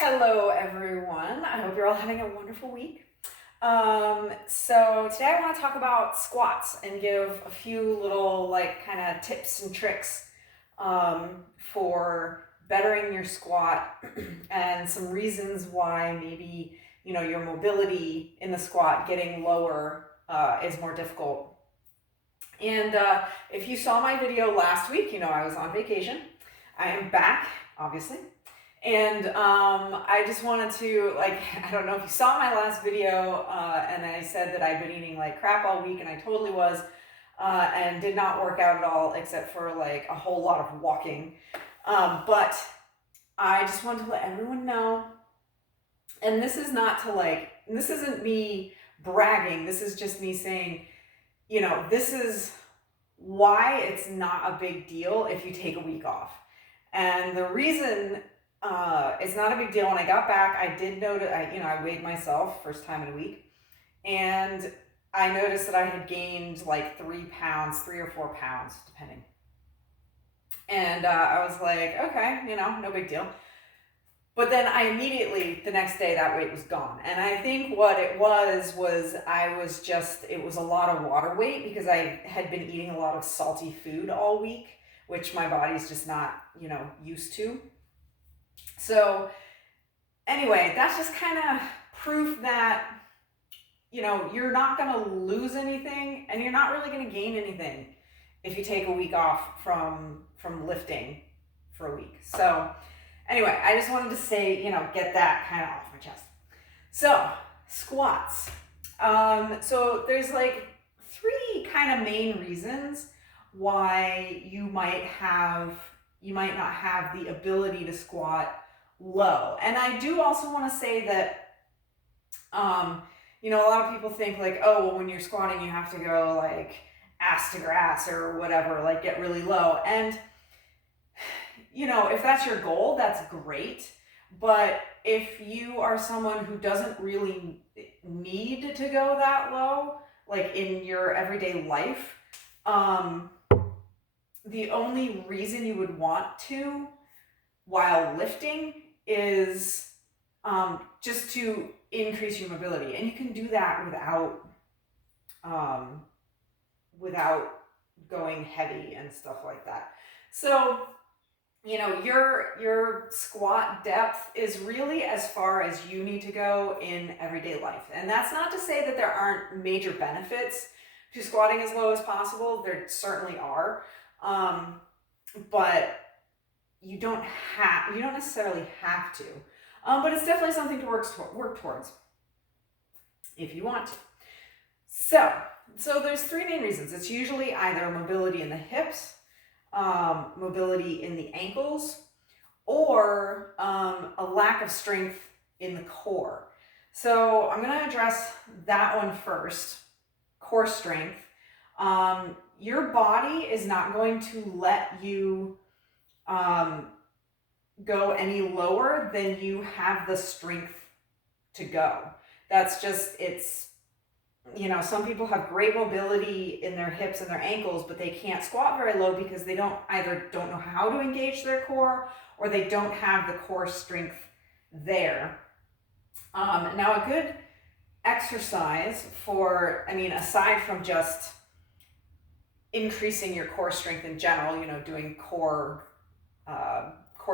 Hello, everyone. I hope you're all having a wonderful week. So today I want to talk about squats and give a few little kind of tips and tricks for bettering your squat and some reasons why maybe your mobility in the squat getting lower is more difficult. And if you saw my video last week, I was on vacation. I am back, obviously. And I just wanted to, I don't know if you saw my last video, and I said that I'd been eating like crap all week, and I totally was, and did not work out at all, except for like a whole lot of walking. But I just wanted to let everyone know, and this is not to this isn't me bragging, this is just me saying, this is why it's not a big deal if you take a week off. And the reason it's not a big deal. When I got back, I did notice, I weighed myself first time in a week, and I noticed that I had gained like 3 pounds, 3 or 4 pounds, depending. And I was like, okay, no big deal. But then I immediately, the next day, that weight was gone. And I think what it was it was a lot of water weight because I had been eating a lot of salty food all week, which my body's just not, used to. So anyway, that's just kind of proof that, you're not going to lose anything and you're not really going to gain anything if you take a week off from lifting for a week. So anyway, I just wanted to say, get that kind of off my chest. So squats. So there's like 3 kind of main reasons why you might not have the ability to squat low. And I do also want to say that, a lot of people think like, oh, well, when you're squatting, you have to go like ass to grass or whatever, like get really low. And, if that's your goal, that's great. But if you are someone who doesn't really need to go that low, like in your everyday life, the only reason you would want to while lifting is just to increase your mobility. And you can do that without going heavy and stuff like that. So, your squat depth is really as far as you need to go in everyday life. And that's not to say that there aren't major benefits to squatting as low as possible. There certainly are. But you don't necessarily have to. But it's definitely something to work towards if you want to. So there's 3 main reasons. It's usually either mobility in the hips, mobility in the ankles, or a lack of strength in the core. So I'm going to address that one first, core strength. Your body is not going to let you go any lower than you have the strength to go. That's just, some people have great mobility in their hips and their ankles, but they can't squat very low because they don't know how to engage their core, or they don't have the core strength there. Now a good exercise aside from just increasing your core strength in general, doing core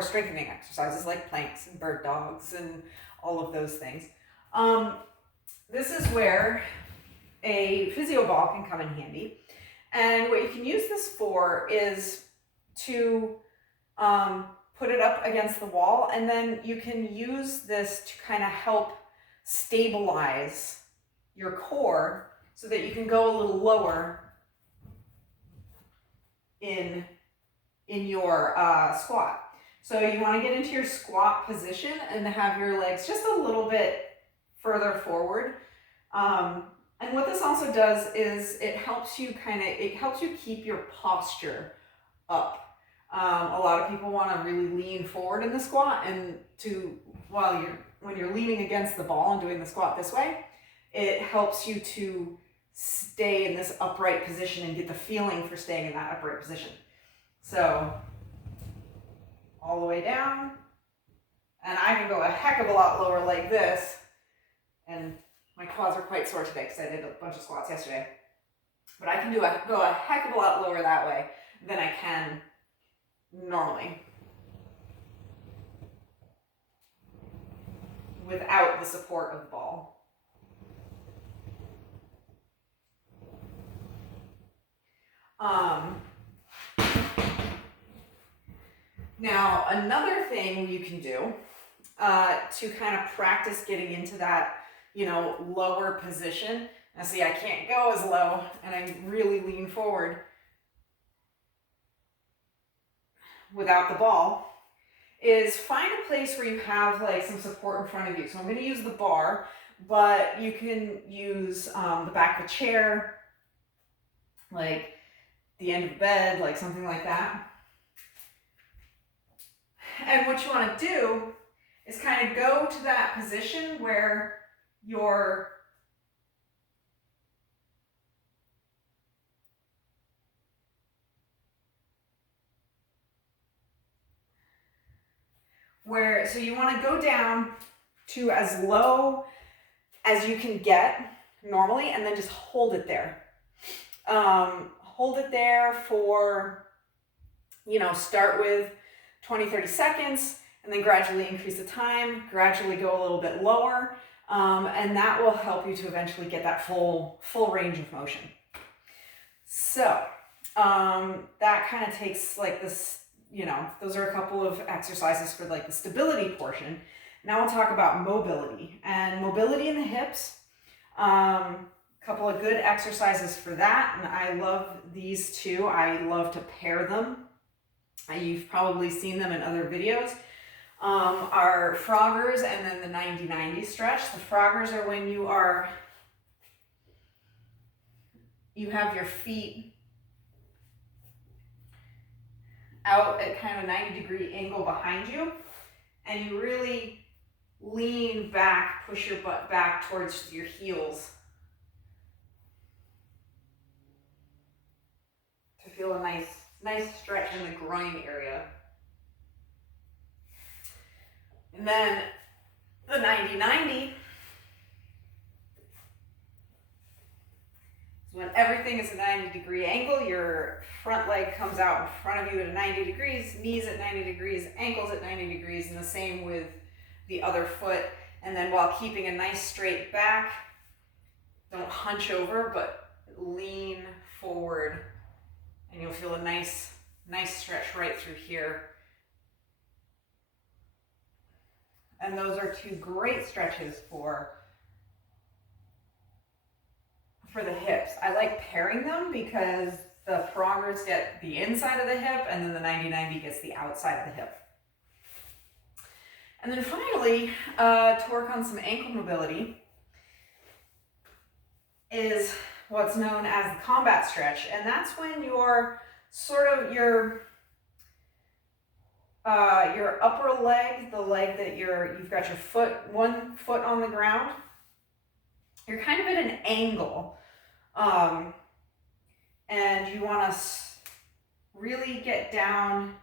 strengthening exercises like planks and bird dogs and all of those things. This is where a physio ball can come in handy. And what you can use this for is to put it up against the wall, and then you can use this to kind of help stabilize your core so that you can go a little lower in your squat. So you want to get into your squat position and have your legs just a little bit further forward. And what this also does is it helps you keep your posture up. A lot of people want to really lean forward in the squat, and when you're leaning against the ball and doing the squat this way, it helps you to stay in this upright position and get the feeling for staying in that upright position. So all the way down And I can go a heck of a lot lower like this. And my quads are quite sore today because I did a bunch of squats yesterday. But I can go a heck of a lot lower that way than I can normally without the support of the ball. Now, another thing you can do to kind of practice getting into that, lower position. Now see, I can't go as low and I really lean forward without the ball, is find a place where you have like some support in front of you. So I'm going to use the bar, but you can use the back of a chair, like the end of the bed, like something like that. And what you want to do is kind of go to that position where so you want to go down to as low as you can get normally, and then just hold it there. Hold it there for, start with 20, 30 seconds, and then gradually increase the time, gradually go a little bit lower, and that will help you to eventually get that full range of motion. So that kind of takes like this, those are a couple of exercises for like the stability portion. Now we'll talk about mobility and mobility in the hips. Couple of good exercises for that, and I love these two. I love to pair them. You've probably seen them in other videos. Are Froggers and then the 90-90 stretch. The Froggers are when you have your feet out at kind of a 90-degree angle behind you, and you really lean back, push your butt back towards your heels to feel a nice stretch in the groin area. And then the 90-90 is when everything is a 90-degree angle. Your front leg comes out in front of you at 90 degrees, knees at 90 degrees, ankles at 90 degrees, and the same with the other foot. And then while keeping a nice straight back, don't hunch over, but lean forward, and you'll feel a nice stretch right through here. And those are two great stretches for the hips. I like pairing them because the Froggers get the inside of the hip, and then the 90-90 gets the outside of the hip. And then finally, to work on some ankle mobility is what's known as the combat stretch. And that's when your upper leg, the leg that you've got your one foot on the ground, you're kind of at an angle. And you want to really get down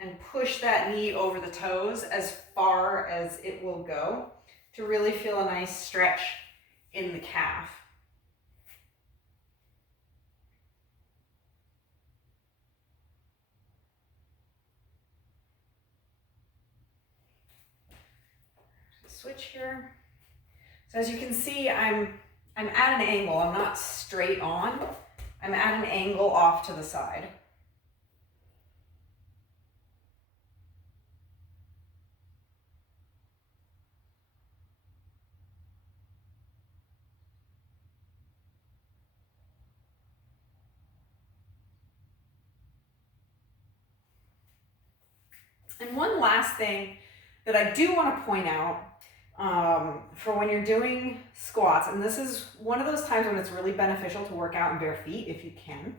and push that knee over the toes as far as it will go to really feel a nice stretch in the calf. Switch here. So as you can see, I'm at an angle. I'm not straight on. I'm at an angle off to the side. And one last thing that I do want to point out for when you're doing squats, and this is one of those times when it's really beneficial to work out in bare feet if you can,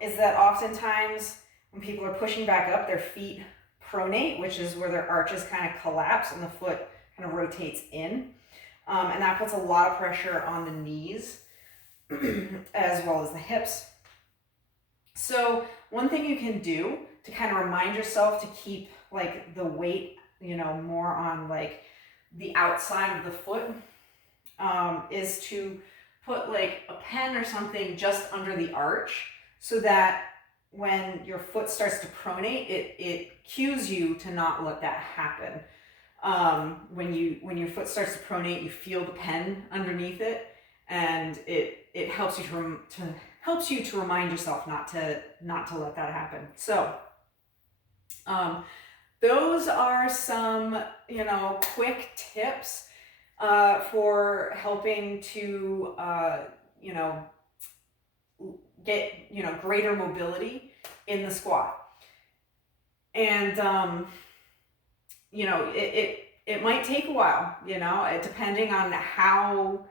is that oftentimes when people are pushing back up, their feet pronate, which is where their arches kind of collapse and the foot kind of rotates in. And that puts a lot of pressure on the knees as well as the hips. So one thing you can do to kind of remind yourself to keep like the weight more on like the outside of the foot, is to put like a pen or something just under the arch, so that when your foot starts to pronate, it cues you to not let that happen. When your foot starts to pronate, you feel the pen underneath it, and it helps you to remind yourself not to let that happen. So those are some quick tips for helping to get greater mobility in the squat. And it might take a while, depending on how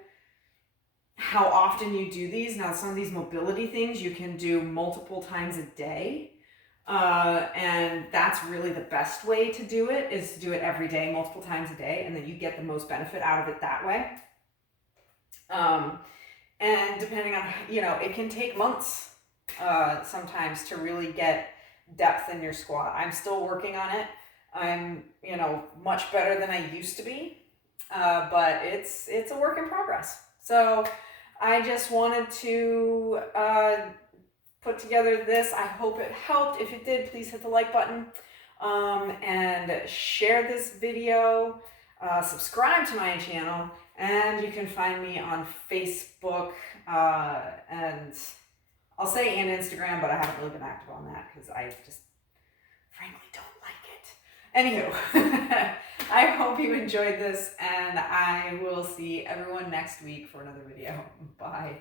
often you do these. Now, some of these mobility things you can do multiple times a day. And that's really the best way to do it, is to do it every day, multiple times a day, and then you get the most benefit out of it that way. And depending on, it can take months sometimes to really get depth in your squat. I'm still working on it. I'm, much better than I used to be, but it's a work in progress. So I just wanted to put together this. I hope it helped. If it did, please hit the like button and share this video. Subscribe to my channel, and you can find me on Facebook and I'll say and Instagram, but I haven't really been active on that because I just frankly don't like it. Anywho, I hope you enjoyed this, and I will see everyone next week for another video. Bye.